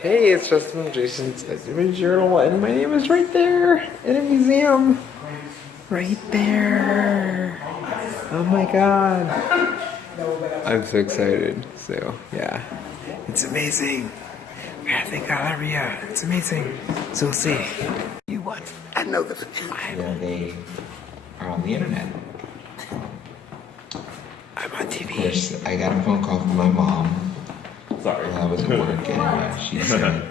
Hey, it's Justin from Jason's Image Journal, and my name is right there in a museum. Right there. Oh my god. I'm so excited. So, yeah. It's amazing. We're at the Galleria. It's amazing. So we'll see. You what? I know the Yeah, they are on the internet. I'm on TV. Of course, I got a phone call from my mom. Sorry. While I was at work, and she said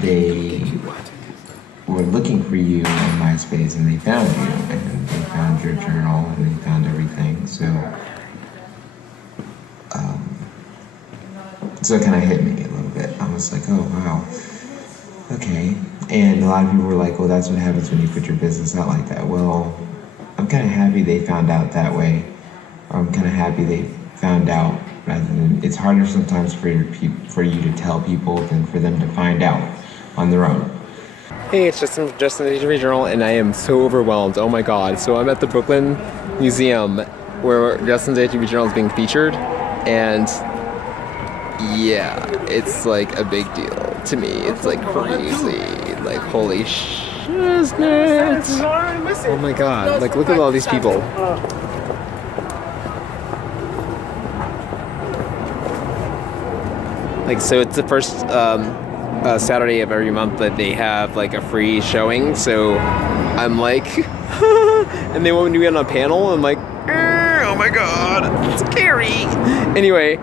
they were looking for you on MySpace, and they found you, and they found your journal, and they found everything. So it kind of hit me a little bit. I was like, oh wow, okay. And a lot of people were like, well, that's what happens when you put your business out like that. Well, I'm kind of happy they found out that way. Or I'm kind of happy they found out rather than, it's harder sometimes for you to tell people than for them to find out on their own. Hey, it's Justin from Justin's Image Journal, and I am so overwhelmed. Oh my god. So I'm at the Brooklyn Museum where Justin's HIV Journal is being featured, and yeah, it's like a big deal to me. It's like crazy. Like, holy shiznit. Oh my god. Like, look at all these people. Like, so it's the first Saturday of every month that they have like a free showing. So I'm like, and they want me to be on a panel. I'm like, oh my god, it's scary. Anyway,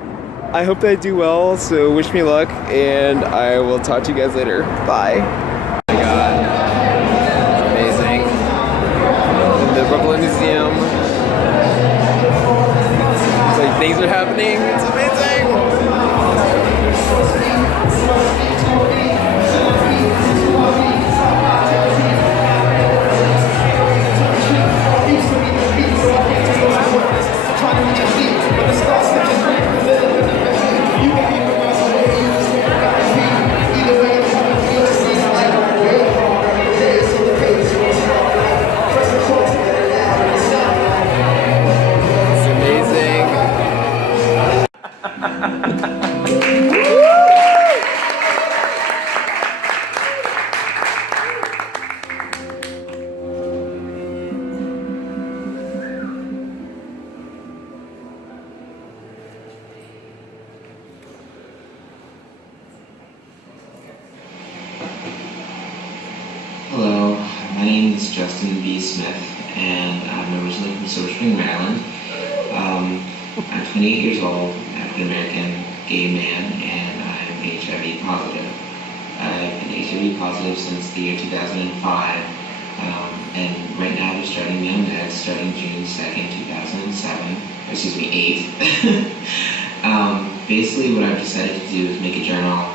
I hope that I do well. So wish me luck, and I will talk to you guys later. Bye. Oh my god, amazing. The Brooklyn Museum. It's like things are happening. It's amazing. Hello, my name is Justin B. Smith, and I'm originally from Silver Spring, Maryland. I'm 28 years old, African American, gay man, and I'm HIV positive. I've been HIV positive since the year 2005, and right now we're starting me on meds starting June 2nd, 2007, excuse me, 8th. Basically what I've decided to do is make a journal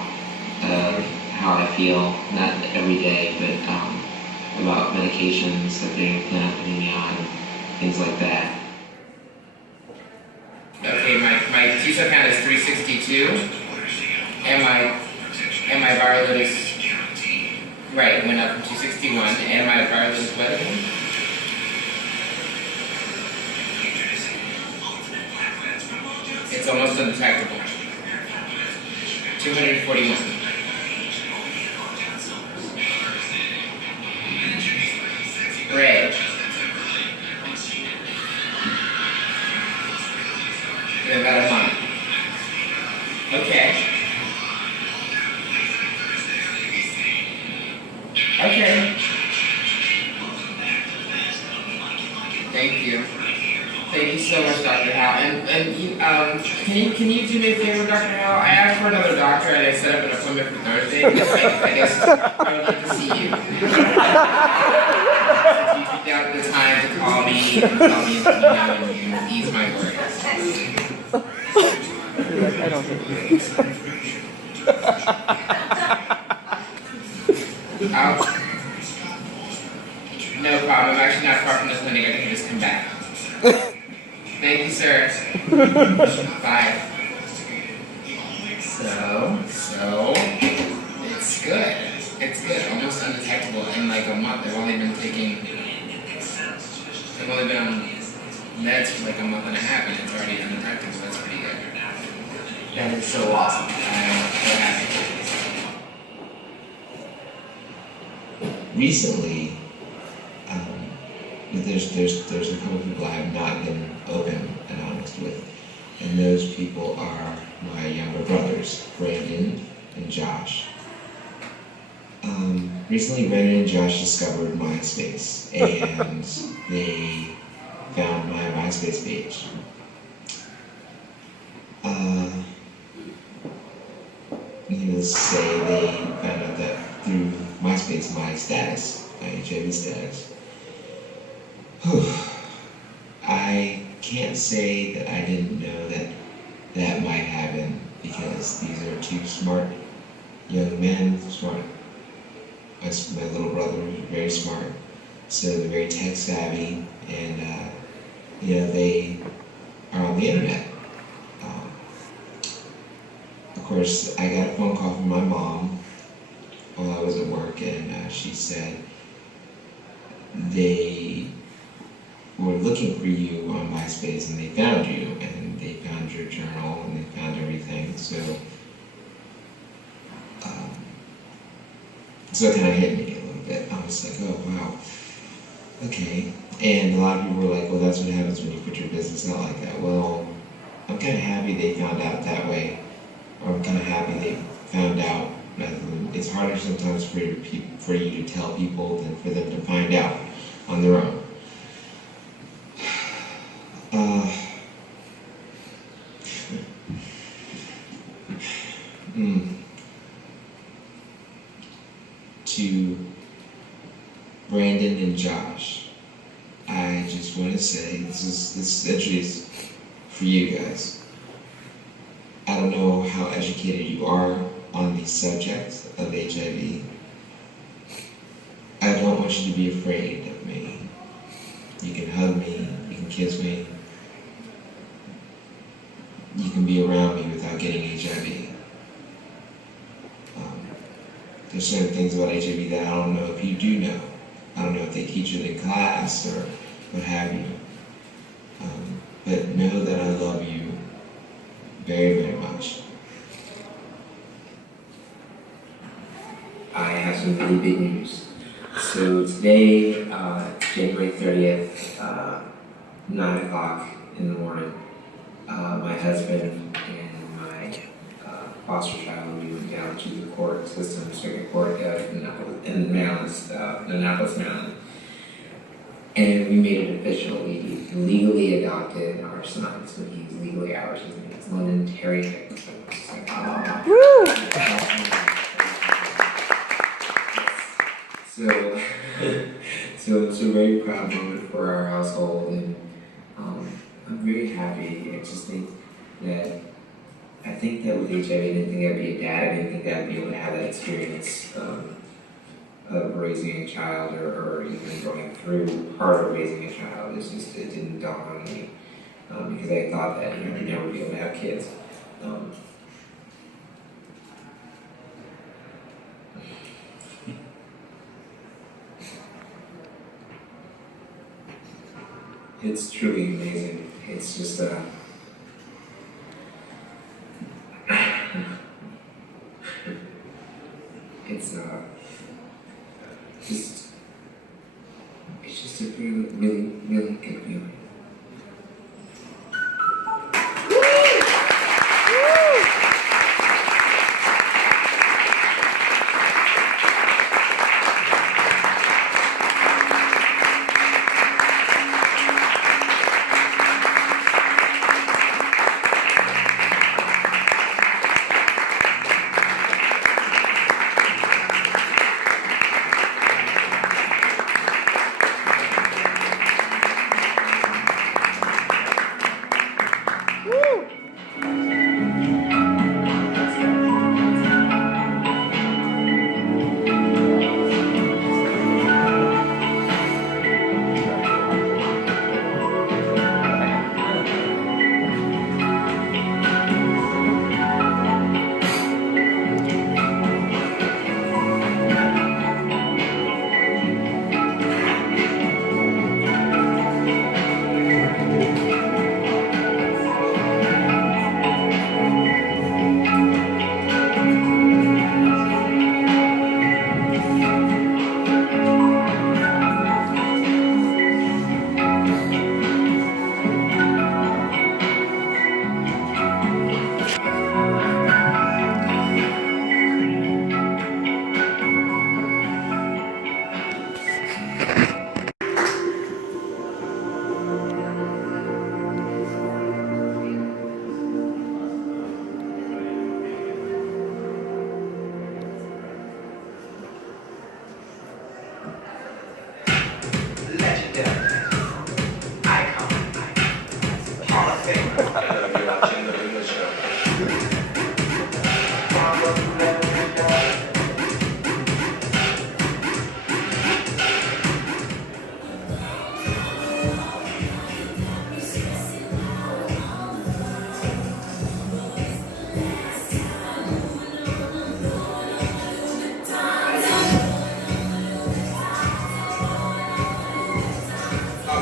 of how I feel, not every day, but about medications that they're putting me on, things like that. Okay, my T-cell count is 362, and my viral load is, right, it went up from 261, and my viral load is what again? It's almost undetectable. 241. Red. In about a month. Okay. Okay. Thank you. Thank you so much, Dr. Howe. And you, can you do me a favor, Dr. Howe? I asked for another doctor and I set up an appointment for Thursday because I guess I would like to see you. If you took out the time to call me and ease my worries. I don't think No problem. I'm actually not far from the clinic. I can just come back. Thank you, sir. Bye. So, it's good. It's good. Almost undetectable in like a month. They've only been on meds for like a month and a half, and it's already undetectable. That's pretty good. That is so awesome. I'm so happy. recently, but there's a couple people I have not been open and honest with, and those people are my younger brothers, Brandon and Josh. Recently, Brandon and Josh discovered MySpace, and they found my MySpace page. Needless to say, they found out that through MySpace, my status, my HIV status. I can't say that I didn't know that that might happen, because these are two smart young men, smart. My little brother is very smart, so they're very tech savvy, and they are on the internet. Of course, I got a phone call from my mom while I was at work, and she said they were looking for you on MySpace, and they found you, and they found your journal, and they found everything. So it kind of hit me a little bit. I was like, oh wow, okay. And a lot of people were like, well, that's what happens when you put your business out like that. Well, I'm kind of happy they found out that way. Or I'm kind of happy they found out. It's harder sometimes for you to tell people than for them to find out on their own. To Brandon and Josh, I just want to say this entry is for you guys. I don't know how educated you are on the subject of HIV. I don't want you to be afraid of me. You can hug me, you can kiss me, you can be around me without getting HIV. There's certain things about HIV that I don't know if you do know. I don't know if they teach it in class or what have you. But know that I love you very, very much. I have some really big news. So today, January 30th, 9 o'clock in the morning, my husband and my foster child, we went down to the court system, circuit court in Maryland, Annapolis, Maryland. And we made it official. We legally adopted our son, so he's legally ours. His name is London Terry. Woo! So it's a very proud moment for our household, and I'm very happy. I think that with HIV, I didn't think I'd be a dad. I didn't think that I'd be able to have that experience of raising a child, or even going through part of raising a child. It didn't dawn on me because I thought that I'd never be able to have kids. It's truly amazing. It's just it's just a really, really, really good feeling.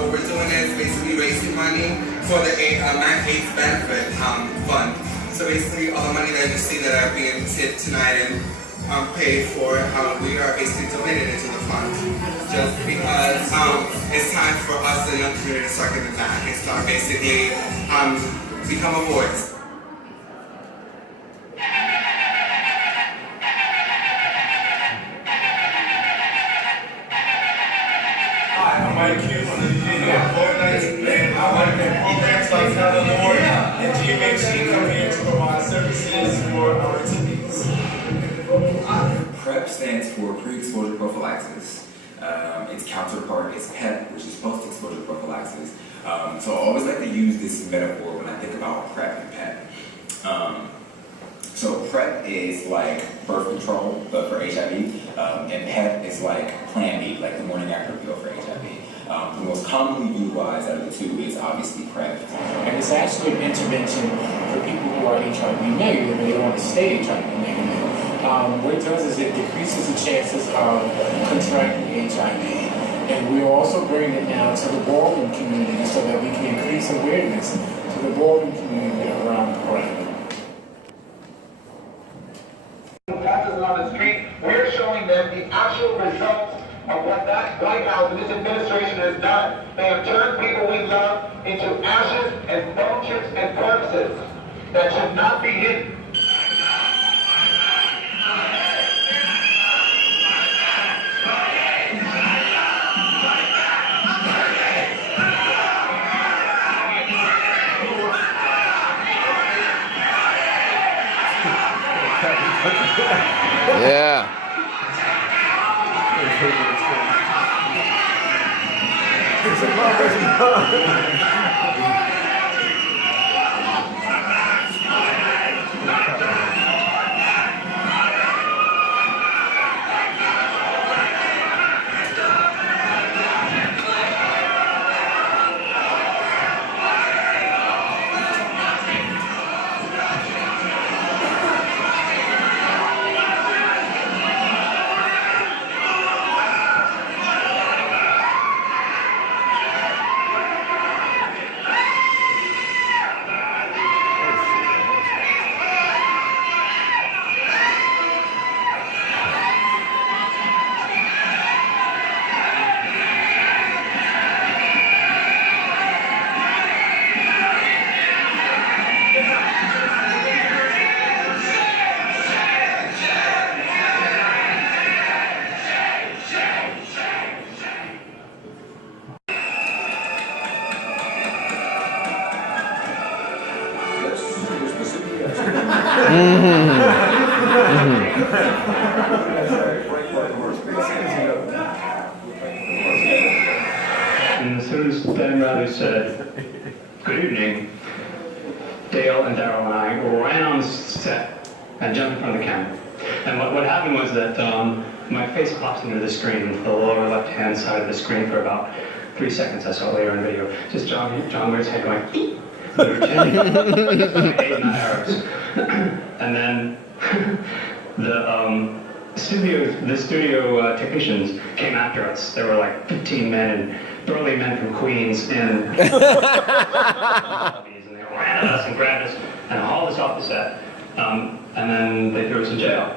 what we're doing is basically raising money for the Mac AIDS benefit fund. So basically, all the money that you see that are being tipped tonight and paid for, we are basically donating it to the fund. Just because it's time for us, the young community, to start giving back and start basically become a voice. Hi, I'm Mike Hugh. I'm the DJ of Floor Nights, and I like that programs like Galleria and GMHC come here to provide services for our attendees. PrEP stands for pre-exposure prophylaxis. Its counterpart is PEP, which is post-exposure prophylaxis. So I always like to use this metaphor when I think about PrEP and PEP. So PrEP is like birth control, but for HIV, and PEP is like Plan B, like the morning after pill for HIV. The most commonly utilized out of the two is obviously PrEP. And it's actually an intervention for people who are HIV negative and they want to stay HIV negative. What it does is it decreases the chances of contracting HIV. And we're also bringing it now to the ballroom community so that we can increase awareness to the ballroom community around PrEP. Passes on the street, we're showing them the actual results of what that White House and this administration has done. They have turned people we love into ashes and bone chips and corpses that should not be hidden. Yeah. And as soon as Ben Rather said, "Good evening," Dale and Daryl and I ran on the set and jumped in front of the camera. And what happened was that my face pops into the screen, into the lower left-hand side of the screen for about 3 seconds. I saw later in the video. Just John Ware's head going, "Eep." A's, not Arabs. And then the studio technicians came after us. There were like 15 men and burly men from Queens and they ran at us and grabbed us and hauled us off the set. And then they threw us in jail.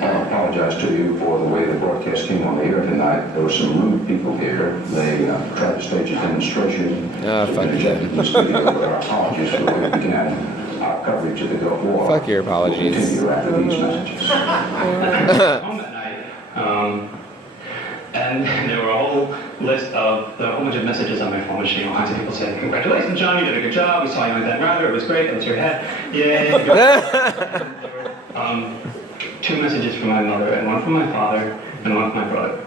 I apologize to you for the way the broadcast came on the air tonight. There were some rude people here. They tried to stage a demonstration. Fuck you. In the studio, but our apologies for the way we began our coverage of the Gulf War. Fuck your apologies. We'll continue after these messages. Home that night, and there were a whole list of a whole bunch of messages on my phone machine. All kinds of people saying, "Congratulations, John, you did a good job. We saw you in that rather. It was great. That was your head. Yay." Two messages from my mother, and one from my father, and one from my brother.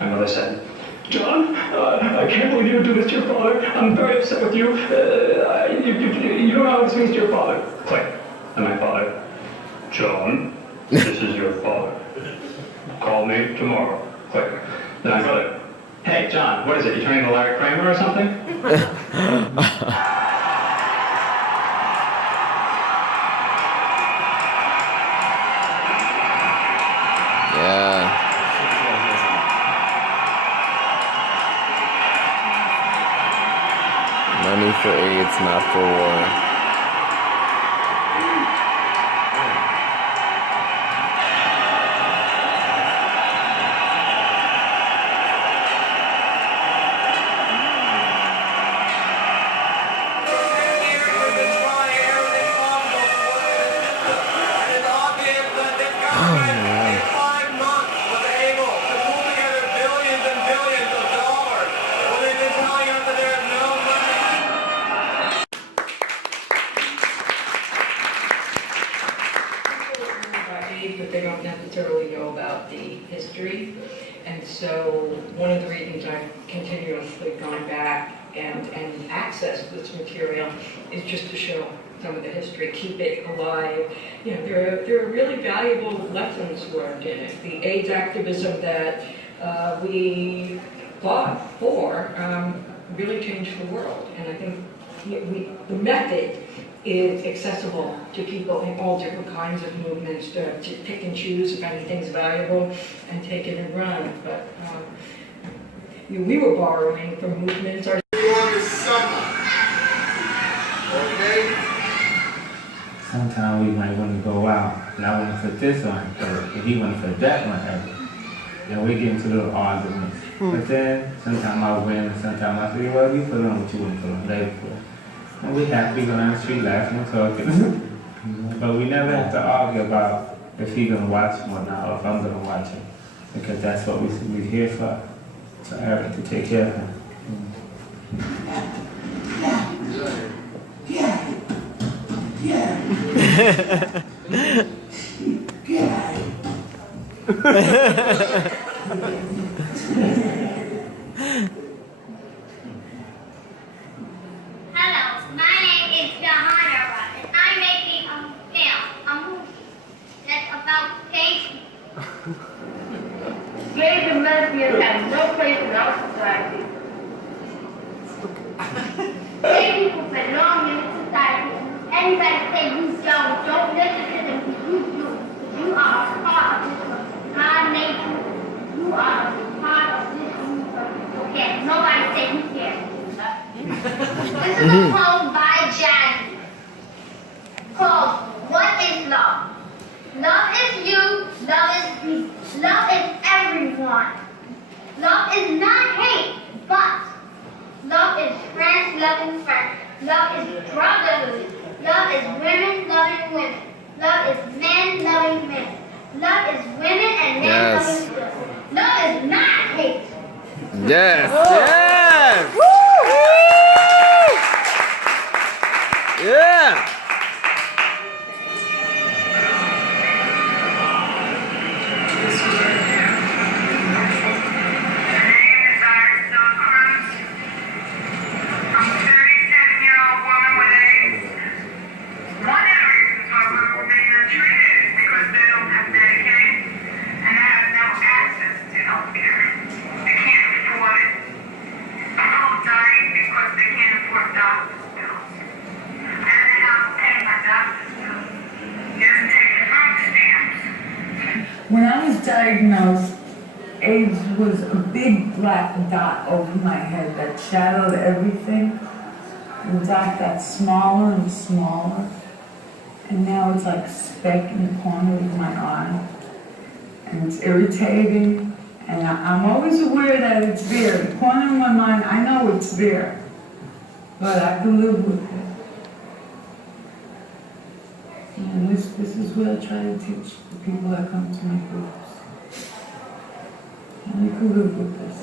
My mother said, "John, I can't believe you would do this to your father. I'm very upset with you. You don't know how this means to your father." Click. And my father, "John, this is your father. Call me tomorrow." Click. Then my brother, "Hey, John, what is it? You turning into Larry Kramer or something?" Yeah. Money for AIDS, not for war. But they don't necessarily know about the history. And so one of the reasons I've continuously gone back and accessed this material is just to show some of the history, keep it alive. You know, there are really valuable lessons learned in it. The AIDS activism that we fought for really changed the world. And I think the method is accessible to people in all different kinds of movements to pick and choose if anything's valuable and take it and run. But we were borrowing from movements. On this summer, okay? Sometimes we might want to go out and I want to put this on, but he want to put that one on. And we get into little arguments. But then sometimes I win and sometimes I say, well, you put on what you want to put on later. And we happy going down the street laughing and talking. But we never have to argue about if he's going to watch him or not, or if I'm going to watch him. Because that's what we're here for Eric to take care of him. Hello, my name is Juhasz, and I'm making a movie that's about gays. Gays and lesbians have no place in our society. Gay people belong in society. Anybody say you don't listen to them because you do. You are a part of this one. God made you. You are a part of this universe. Okay, nobody say you can't. This is a poem by Johnny called What is Love? Love is you, love is me, love is everyone. Love is not hate, but love is friends loving friends. Love is brotherly. Love is women loving women. Love is men loving men. Love is women and men loving women. Love is not hate. Yes! Oh. Yes! Woo! Yeah! When I was diagnosed, AIDS was a big black dot over my head that shadowed everything. The dot got smaller and smaller, and now it's like a speck in the corner of my eye. And it's irritating, and I'm always aware that it's there. In the corner of my mind, I know it's there, but I can live with it. And this is what I try to teach the people that come to my groups. And you can live with this.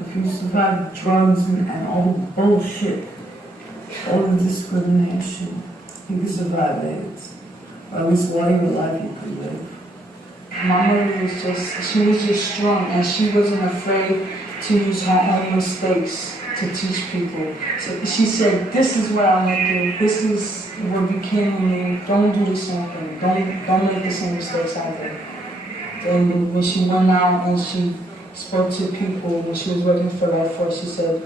If you survive drugs and all the bullshit, all the discrimination, you can survive AIDS. Or at least while you're alive, you can live. My mother was just strong, and she wasn't afraid to use her own mistakes to teach people. So she said, this is what I went through, this is what became of me, don't do the same thing, don't make the same mistakes I did. And when she went out and she spoke to people, when she was working for Red Force, she said,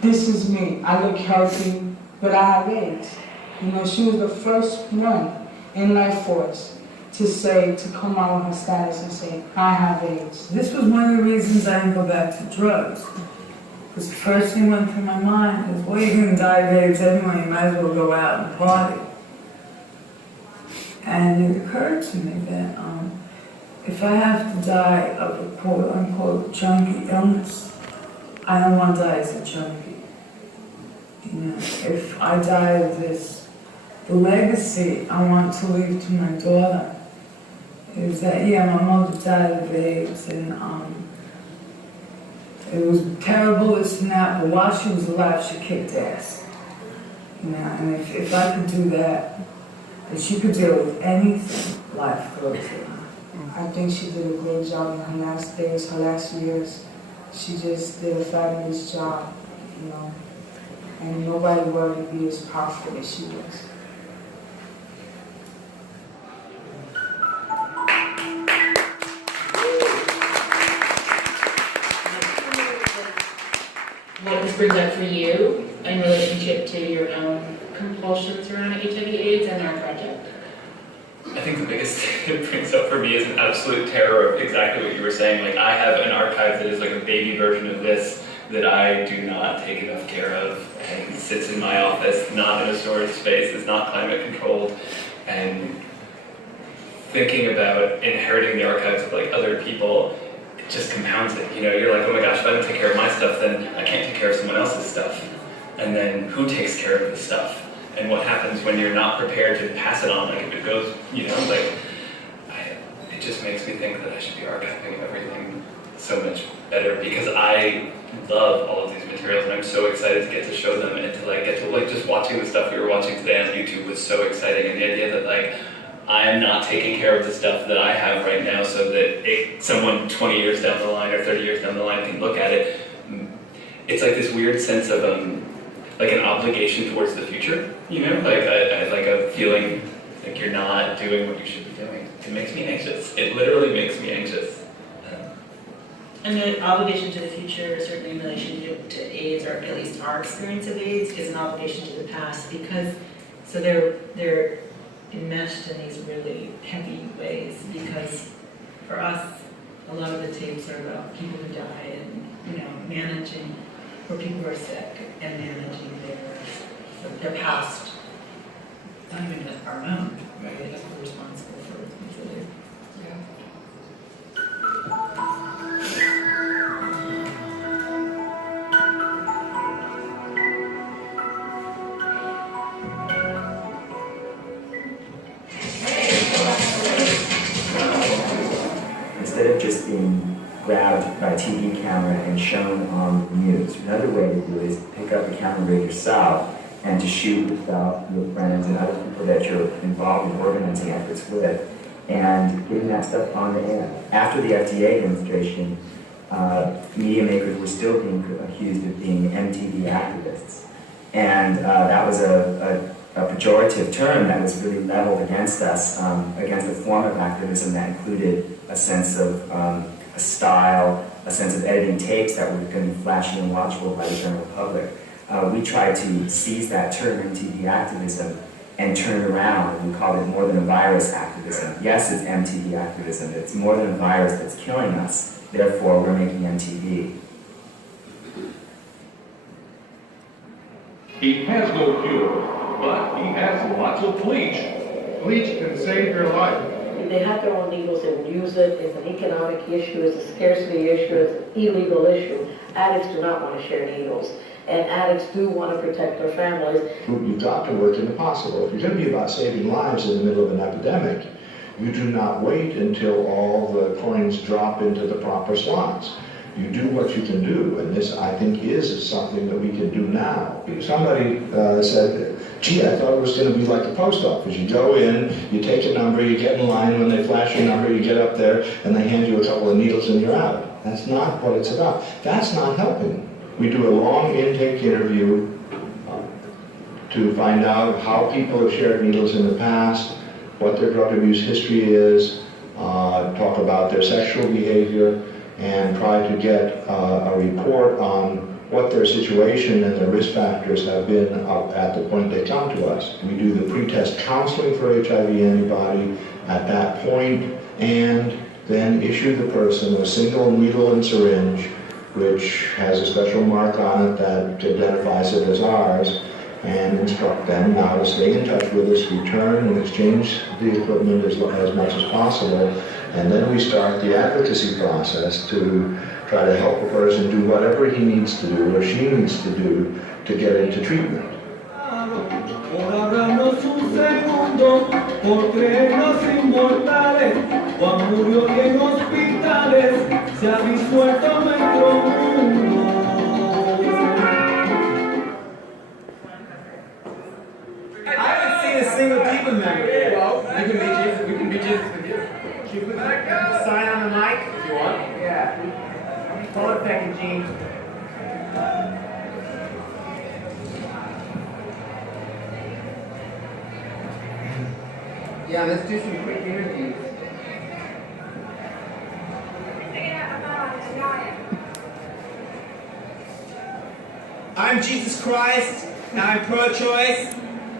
this is me, I look healthy, but I have AIDS. You know, she was the first one in Life Force to come out with her status and say, I have AIDS. This was one of the reasons I didn't go back to drugs. Because the first thing went through my mind is, well, you're going to die of AIDS anyway, you might as well go out and party. And it occurred to me that if I have to die of a quote-unquote junkie illness, I don't want to die as a junkie. You know, if I die of this, the legacy I want to leave to my daughter is that, yeah, my mother died of AIDS, and it was terrible, this and that, but while she was alive, she kicked ass. You know, and if I could do that, if she could deal with anything, life goes on. I think she did a great job in her last days, her last years. She just did a fabulous job, you know, and nobody will ever be as powerful as she was. What this brings up for you in relationship to your own compulsions around HIV/AIDS and our project? I think the biggest thing it brings up for me is an absolute terror of exactly what you were saying. Like, I have an archive that is like a baby version of this that I do not take enough care of, and sits in my office, not in a storage space, is not climate controlled, and thinking about inheriting the archives of like other people, it just compounds it. You know, you're like, oh my gosh, if I don't take care of my stuff, then I can't take care of someone else's stuff. And then who takes care of the stuff? And what happens when you're not prepared to pass it on? Like, if it goes, you know, like, it just makes me think that I should be archiving everything so much better, because I love all of these materials and I'm so excited to get to show them and to like get to like just watching the stuff we were watching today on YouTube was so exciting, and the idea that like I am not taking care of the stuff that I have right now so that someone 20 years down the line or 30 years down the line can look at it. It's like this weird sense of like an obligation towards the future, you know, like a feeling like you're not doing what you should be doing. It makes me anxious. It literally makes me anxious. And the obligation to the future, certainly in relationship to AIDS, or at least our experience of AIDS, is an obligation to the past, because so they're enmeshed in these really heavy ways, because for us, a lot of the tapes are about people who die and, you know, managing, or people who are sick and managing their past, not even our own, right? Like we're responsible for things that are, yeah. Instead of just being grabbed by a TV camera and shown on the news, another way to do it is pick up a camera rig yourself and to shoot yourself, your friends, and other people that you're involved in organizing efforts with, and getting that stuff on the air. After the FDA demonstration, media makers were still being accused of being MTV activists. And that was a pejorative term that was really leveled against us, against a form of activism that included a sense of a style, a sense of editing tapes that were going to be flashy and watchable by the general public. We tried to seize that term, MTV activism, and turn it around, and we called it more than a virus activism. Yes, it's MTV activism, but it's more than a virus that's killing us. Therefore, we're making MTV. He has no cure, but he has lots of bleach. Bleach can save your life. They have their own needles, they will use it. It's an economic issue, it's a scarcity issue, it's an illegal issue. Addicts do not want to share needles, and addicts do want to protect their families. You've got to work in the possible. If you're going to be about saving lives in the middle of an epidemic, you do not wait until all the coins drop into the proper slots. You do what you can do, and this, I think, is something that we can do now. Somebody said, gee, I thought it was going to be like the post office. You go in, you take a number, you get in line, when they flash your number, you get up there, and they hand you a couple of needles and you're out. That's not what it's about. That's not helping. We do a long intake interview to find out how people have shared needles in the past, what their drug abuse history is, talk about their sexual behavior, and try to get a report on what their situation and their risk factors have been up at the point they come to us. We do the pre-test counseling for HIV antibody at that point, and then issue the person a single needle and syringe which has a special mark on it that identifies it as ours, and instruct them now to stay in touch with us, return and exchange the equipment as much as possible. And then we start the advocacy process to try to help a person do whatever he needs to do or she needs to do to get into treatment. Por hablarnos un segundo, por creernos inmortales, Juan murió y en hospitales se ha disuelto nuestro mundo. I haven't seen a single people member. You can be Jesus. We can be Jesus with you. Should we put a sign on the mic if you want? Yeah. Hold it, Becky Jean. Yeah, let's do some quick interviews. I'm Jesus Christ, and I'm pro-choice.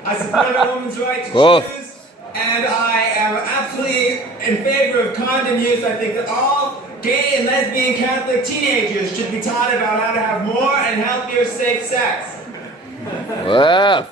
I support a woman's right to choose, and I am absolutely in favor of condom use. I think that all gay and lesbian Catholic teenagers should be taught about how to have more and healthier safe sex. Wow.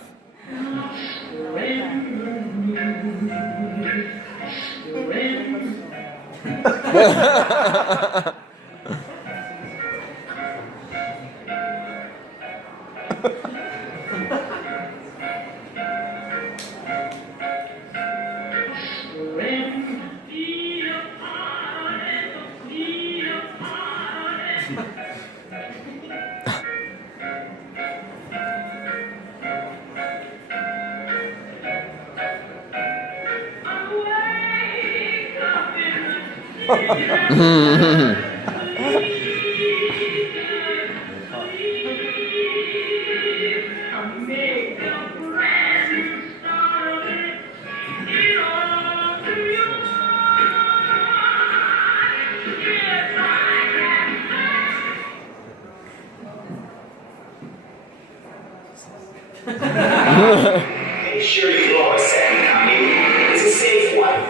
Make sure you blow a second coming. It's a safe one.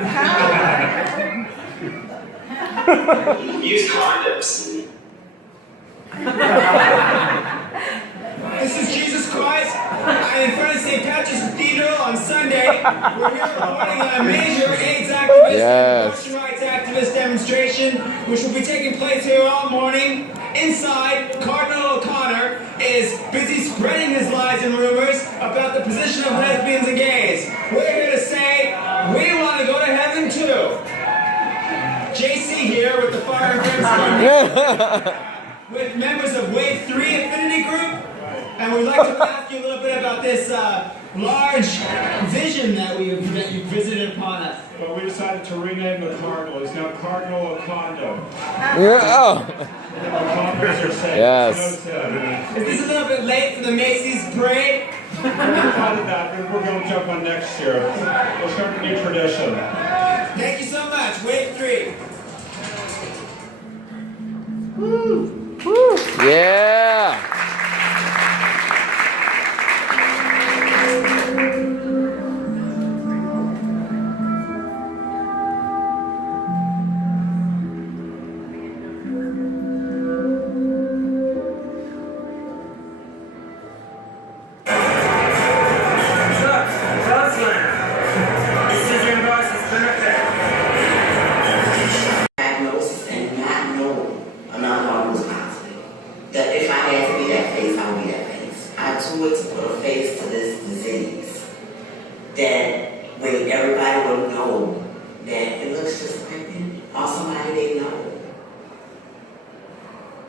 Use condoms. This is Jesus Christ. I'm in front of St. Patrick's Cathedral on Sunday. We're here reporting on a major AIDS activist and abortion rights activist demonstration, which will be taking place here all morning. Inside, Cardinal O'Connor is busy spreading his lies and rumors about the position of lesbians and gays. We're here to say, we want to go to heaven too. JC here with the Fire and Brimstone, with members of Wave 3 Affinity Group, and we'd like to ask you a little bit about this large vision that you visited upon us. Well, we decided to rename the Cardinal. He's now Cardinal Ocondo. Yes. Is this a little bit late for the Macy's parade? We decided that. We're going to jump on next year. We'll start a new tradition. Thank you so much. Wave 3. Woo. Woo. Yeah.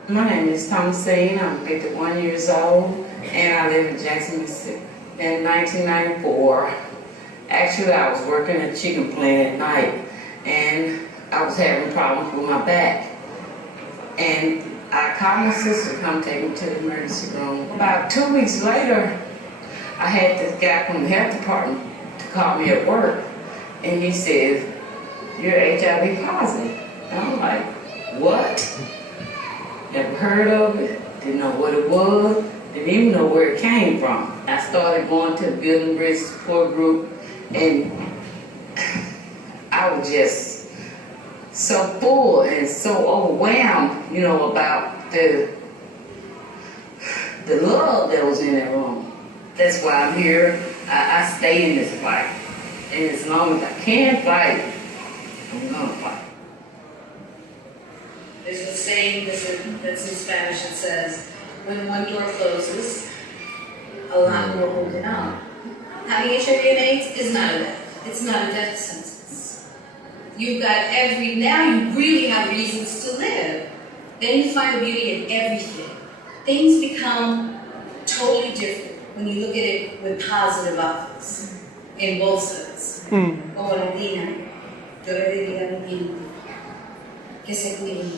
My name is Thomasine. I'm 51 years old, and I live in Jackson, Mississippi. In 1994, actually I was working at a chicken plant at night, and I was having problems with my back. And I called my sister to come take me to the emergency room. About 2 weeks later, I had this guy from the health department to call me at work, and he said, "You're HIV positive." And I'm like, "What?" Never heard of it, didn't know what it was, didn't even know where it came from. I started going to the Building Bridge Support Group, and I was just so full and so overwhelmed, about the love that was in that room. That's why I'm here. I stay in this fight. And as long as I can fight, I'm gonna fight. There's a saying that's in Spanish that says, when one door closes, a lot more open up. Having HIV and AIDS is not a death. It's not a death sentence. You've got now you really have reasons to live. Then you find the beauty in everything. Things become totally different when you look at it with positive eyes, in both sides. Como latina, yo le diría a mi gente que se cuiden.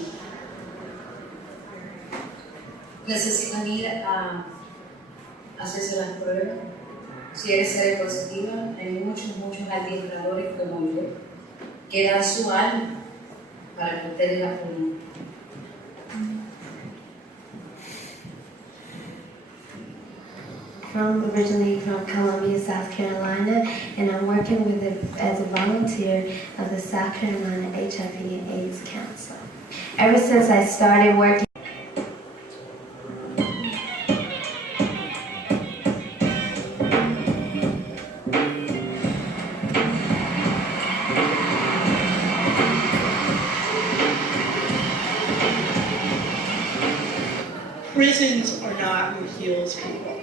Necesitan ir a hacerse las pruebas. Si eres ser positiva, hay muchos administradores como yo que dan su alma para que ustedes la pongan. Originally from Columbia, South Carolina, and I'm working with as a volunteer of the South Carolina HIV and AIDS Council. Ever since I started working prisons are not what heals people.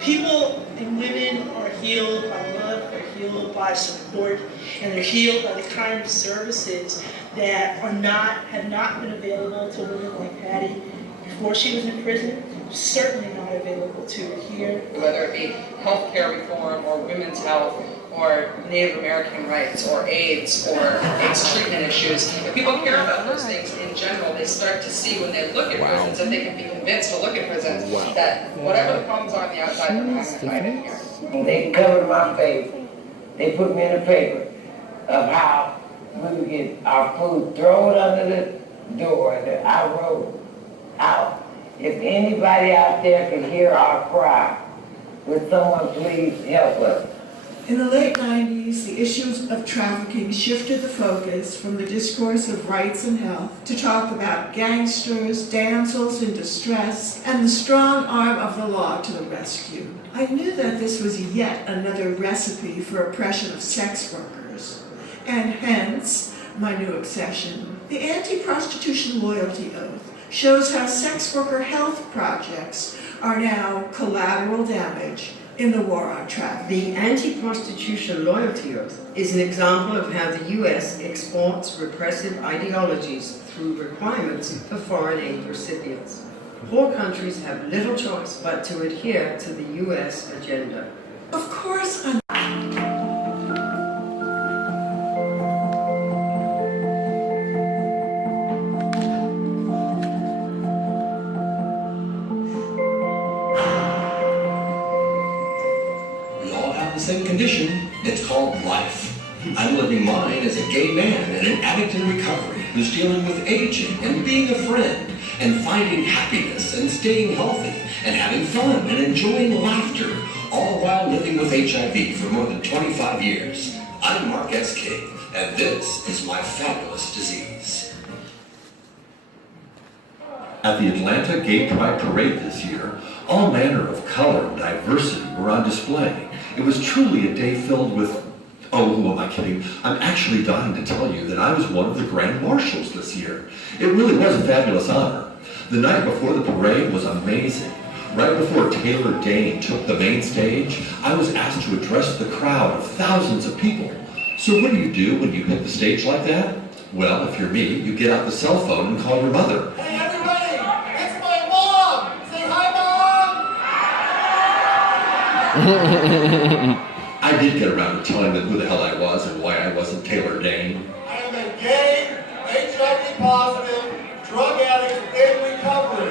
People and women are healed by love, they're healed by support, and they're healed by the kind of services that have not been available to women like Patty before she was in prison, certainly not available to her here. Whether it be healthcare reform or women's health or Native American rights or AIDS or AIDS treatment issues. If people care about those things in general, they start to see when they look at prisons, if they can be convinced to look at prisons, that whatever the problems are on the outside, they're not going to fight in here. They covered my face. They put me in a paper of how we would get our food thrown under the door that I wrote out. If anybody out there can hear our cry, would someone please help us? In the late 90s, the issues of trafficking shifted the focus from the discourse of rights and health to talk about gangsters, damsels in distress, and the strong arm of the law to the rescue. I knew that this was yet another recipe for oppression of sex workers, and hence my new obsession. The anti-prostitution loyalty oath shows how sex worker health projects are now collateral damage in the war on trafficking. The anti-prostitution loyalty oath is an example of how the U.S. exports repressive ideologies through requirements for foreign aid recipients. Poor countries have little choice but to adhere to the U.S. agenda. Of course, same condition, it's called life. I'm living mine as a gay man and an addict in recovery who's dealing with aging and being a friend and finding happiness and staying healthy and having fun and enjoying laughter, all while living with HIV for more than 25 years. I'm Mark S. King, and this is my fabulous disease. At the Atlanta Gay Pride Parade this year, all manner of color and diversity were on display. It was truly a day filled with, oh, who am I kidding? I'm actually dying to tell you that I was one of the Grand Marshals this year. It really was a fabulous honor. The night before the parade was amazing. Right before Taylor Dane took the main stage, I was asked to address the crowd of thousands of people. So what do you do when you hit the stage like that? Well, if you're me, you get out the cell phone and call your mother. Hey everybody, it's my mom! Say hi, Mom! I did get around to telling them who the hell I was and why I wasn't Taylor Dane. I am a gay, HIV positive, drug addict in recovery.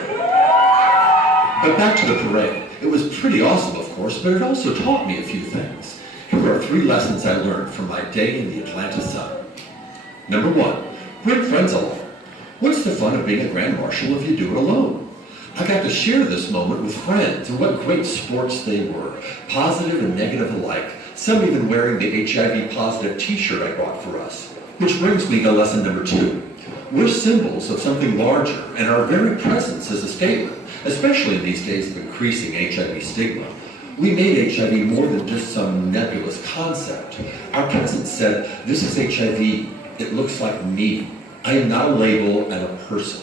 But back to the parade. It was pretty awesome, of course, but it also taught me a few things. Here are 3 lessons I learned from my day in the Atlanta sun. Number 1, bring friends along. What's the fun of being a Grand Marshal if you do it alone? I got to share this moment with friends, and what great sports they were, positive and negative alike, some even wearing the HIV positive t-shirt I bought for us. Which brings me to lesson number 2. We're symbols of something larger, and our very presence is a statement, especially in these days of increasing HIV stigma. We made HIV more than just some nebulous concept. Our presence said, this is HIV, it looks like me. I am not a label, I'm a person.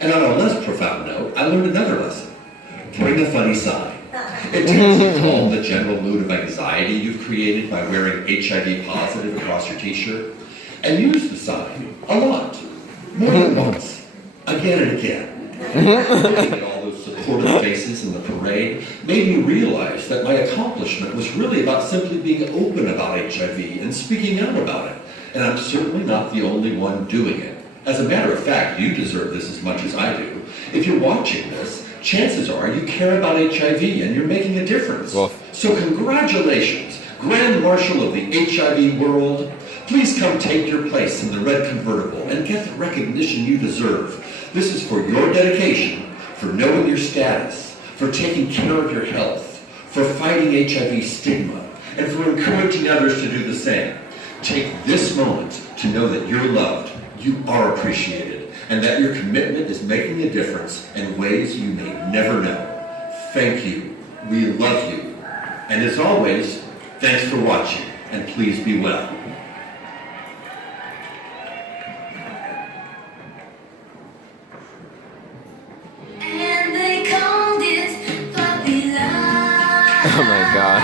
And on a less profound note, I learned another lesson. Bring a funny sign. It tends to calm the general mood of anxiety you've created by wearing HIV positive across your t-shirt. And use the sign a lot, more than once, again and again. Looking at all those supportive faces in the parade made me realize that my accomplishment was really about simply being open about HIV and speaking out about it. And I'm certainly not the only one doing it. As a matter of fact, you deserve this as much as I do. If you're watching this, chances are you care about HIV and you're making a difference. Well, so congratulations, Grand Marshal of the HIV world. Please come take your place in the red convertible and get the recognition you deserve. This is for your dedication, for knowing your status, for taking care of your health, for fighting HIV stigma, and for encouraging others to do the same. Take this moment to know that you're loved, you are appreciated, and that your commitment is making a difference in ways you may never know. Thank you. We love you. And as always, thanks for watching, and please be well. And they called it puppy love. Oh my god.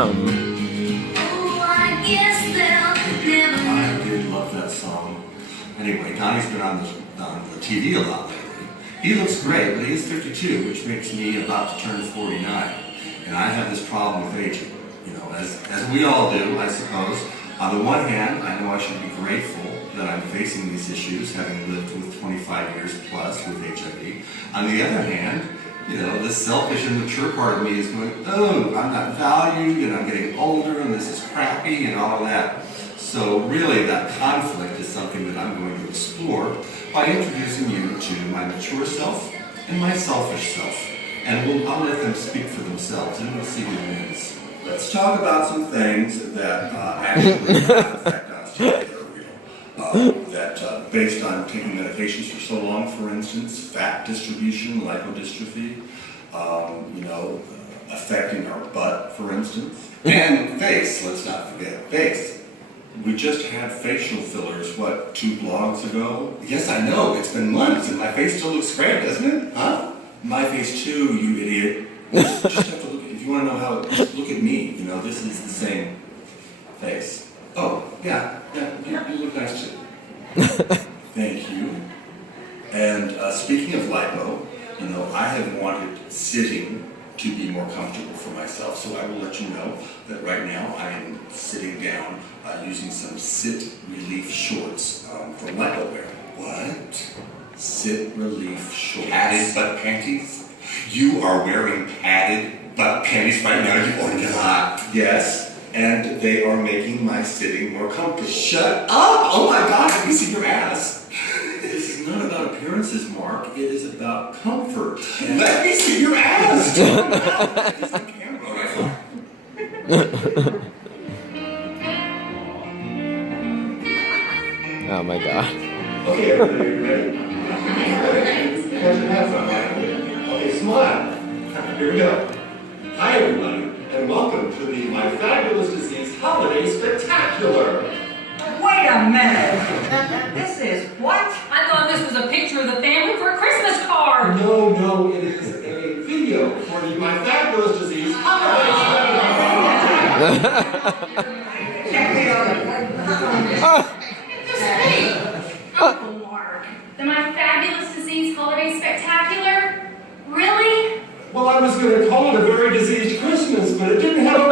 Oh, I guess they'll never. I did love that song. Anyway, Donnie's been on the TV a lot lately. He looks great, but he is 52, which makes me about to turn 49. And I have this problem with aging, you know, as we all do, I suppose. On the one hand, I know I should be grateful that I'm facing these issues, having lived with 25 years plus with HIV. On the other hand, you know, the selfish and mature part of me is going, oh, I'm not valued, and I'm getting older, and this is crappy, and all of that. So really, that conflict is something that I'm going to explore by introducing you to my mature self and my selfish self. And I'll let them speak for themselves, and we'll see who wins. Let's talk about some things that actually affect us today that are real. That based on taking medications for so long, for instance, fat distribution, lipodystrophy, you know, affecting our butt, for instance. And face, let's not forget, face. We just had facial fillers, what, 2 blogs ago? Yes, I know, it's been months, and my face still looks great, doesn't it? Huh? My face too, you idiot. Just have to look, if you want to know how, just look at me, you know, this is the same face. Oh, yeah, you look nice too. Thank you. And speaking of lipo, you know, I have wanted sitting to be more comfortable for myself, so I will let you know that right now I am sitting down using some sit relief shorts for lipo wear. What? Sit relief shorts. Padded butt panties? You are wearing padded butt panties right now, you are not. Yes, and they are making my sitting more comfortable. Shut up! Oh my god, have you seen your ass? This is not about appearances, Mark. It is about comfort. Let me see your ass! It's the camera. Oh my god. Okay, everybody, you ready? Have fun, right? Okay, smile. Here we go. Hi, everybody, and welcome to the My Fabulous Disease Holiday Spectacular. Wait a minute. This is what? I thought this was a picture of the family for a Christmas card. No, it is a video for the My Fabulous Disease Holiday Spectacular. Check me out. Uncle Mark, the My Fabulous Disease Holiday Spectacular? Really? Well, I was going to call it a very diseased Christmas, but it didn't have a